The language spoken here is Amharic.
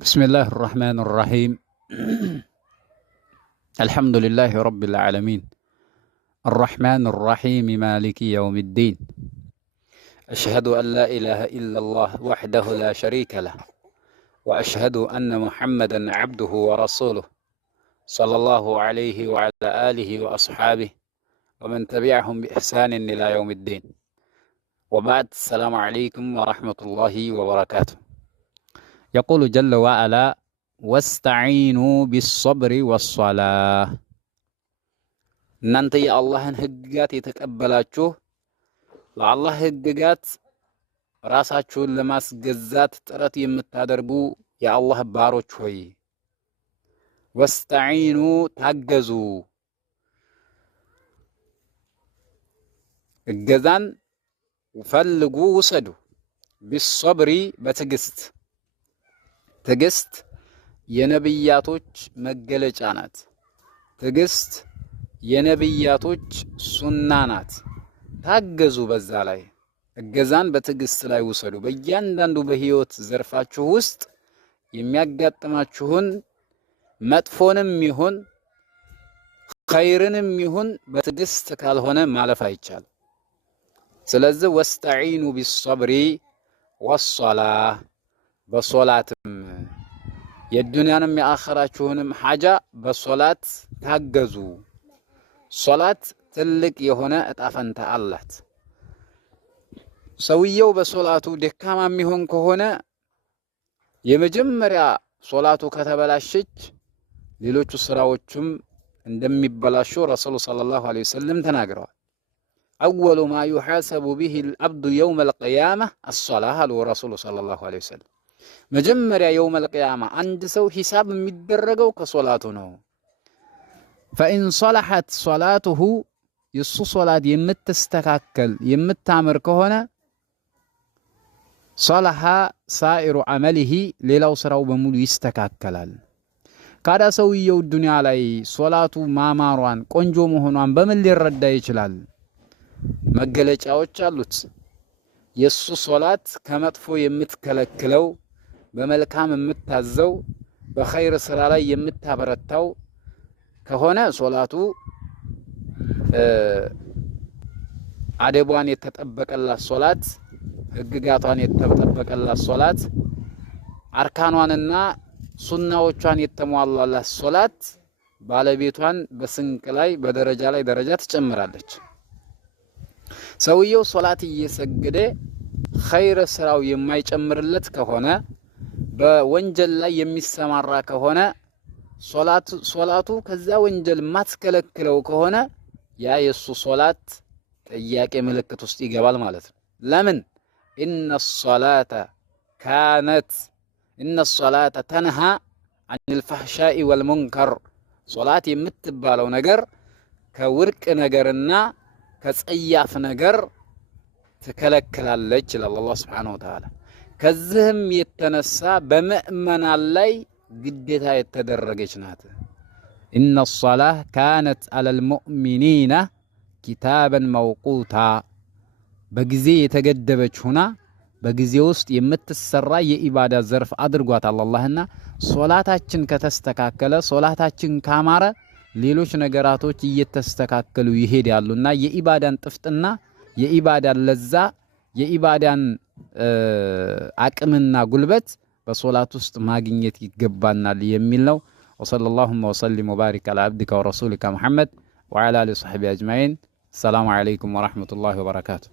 بسم الله الرحمن الرحيم. الحمد لله رب العالمين الرحمن الرحيم مالك يوم الدين. أشهد أن لا إله إلا الله وحده لا شريك له، وأشهد أن محمدا عبده ورسوله صلى الله عليه وعلى آله وأصحابه ومن تبعهم بإحسان إلى يوم الدين. وبعد، السلام عليكم ورحمة الله وبركاته. يقول جل وعلا: واستعينوا بالصبر والصلاة. እናንተ የአላህን ህግጋት የተቀበላችሁ ለአላህ ህግጋት ራሳችሁን ለማስገዛት ጥረት የምታደርጉ የአላህ ባሮች ሆይ ወስተዒኑ ታገዙ፣ እገዛን ፈልጉ ውሰዱ፣ ቢሶብሪ በትዕግስት። ትዕግስት የነብያቶች መገለጫ ናት። ትዕግስት የነብያቶች ሱና ናት። ታገዙ፣ በዛ ላይ እገዛን በትዕግስት ላይ ውሰዱ። በእያንዳንዱ በህይወት ዘርፋችሁ ውስጥ የሚያጋጥማችሁን መጥፎንም ይሁን ኸይርንም ይሁን በትዕግስት ካልሆነ ማለፍ አይቻልም። ስለዚህ ወስተዒኑ ቢሶብሪ ወሶላህ፣ በሶላትም የዱንያንም የአኸራችሁንም ሐጃ በሶላት ታገዙ። ሶላት ትልቅ የሆነ እጣ ፈንታ አላት። ሰውየው በሶላቱ ደካማ የሚሆን ከሆነ የመጀመሪያ ሶላቱ ከተበላሸች ሌሎቹ ስራዎቹም እንደሚበላሹ ረሱሉ ሰለላሁ ዐለይሂ ወሰለም ተናግረዋል። አወሉ ማ ዩሐሰቡ ቢሂ አልዐብዱ የውመል ቂያማ አሶላህ አሉ ረሱሉ ሰለላሁ ዐለይሂ ወሰለም። መጀመሪያ የውመል ቂያማ አንድ ሰው ሂሳብ የሚደረገው ከሶላቱ ነው። ፈኢን ሶለሐት ሶላቱሁ፣ የሱ ሶላት የምትስተካከል የምታምር ከሆነ ሶለሐ ሳኢሩ ዐመሊሂ፣ ሌላው ስራው በሙሉ ይስተካከላል። ካዳ ሰውየው ዱንያ ላይ ሶላቱ ማማሯን ቆንጆ መሆኗን በምን ሊረዳ ይችላል? መገለጫዎች አሉት። የሱ ሶላት ከመጥፎ የምትከለክለው፣ በመልካም የምታዘው፣ በኸይር ስራ ላይ የምታበረታው ከሆነ ሶላቱ አደቧን የተጠበቀላት ሶላት፣ ህግጋቷን የተጠበቀላት ሶላት፣ አርካኗንና ሱናዎቿን የተሟላላት ሶላት ባለቤቷን በስንቅ ላይ በደረጃ ላይ ደረጃ ትጨምራለች። ሰውየው ሶላት እየሰገደ ኸይር ስራው የማይጨምርለት ከሆነ፣ በወንጀል ላይ የሚሰማራ ከሆነ፣ ሶላቱ ከዛ ወንጀል ማትከለክለው ከሆነ ያ የሱ ሶላት ጥያቄ ምልክት ውስጥ ይገባል ማለት ነው። ለምን? ኢነ ሶላተ ተንሃ አኒል ፈሕሻኢ ወልሙንከር። ሶላት የምትባለው ነገር ከውድቅ ነገርና ከጸያፍ ነገር ትከለክላለች ይላል አላህ ሱብሓነሁ ወተዓላ። ከዚህም የተነሳ በምእመናን ላይ ግዴታ የተደረገች ናት። ኢነ ሶላህ ካነት ዐለል ሙእሚኒነ ኪታበን መውቁታ፣ በጊዜ የተገደበች ሁና በጊዜ ውስጥ የምትሰራ የኢባዳ ዘርፍ አድርጓታል አላህና። ሶላታችን ከተስተካከለ፣ ሶላታችን ካማረ ሌሎች ነገራቶች እየተስተካከሉ ይሄዳሉና የኢባዳን ጥፍጥና፣ የኢባዳን ለዛ፣ የኢባዳን አቅምና ጉልበት በሶላት ውስጥ ማግኘት ይገባናል የሚል ነው። ወሰለላሁ ወሰለም ወባሪክ ዐላ አብዲከ ወረሱሊከ ሙሐመድ ወዐላ አሊሂ ወሰሕቢሂ አጅመዒን። ሰላሙ ዐለይኩም ወረሕመቱላሂ ወበረካቱሁ።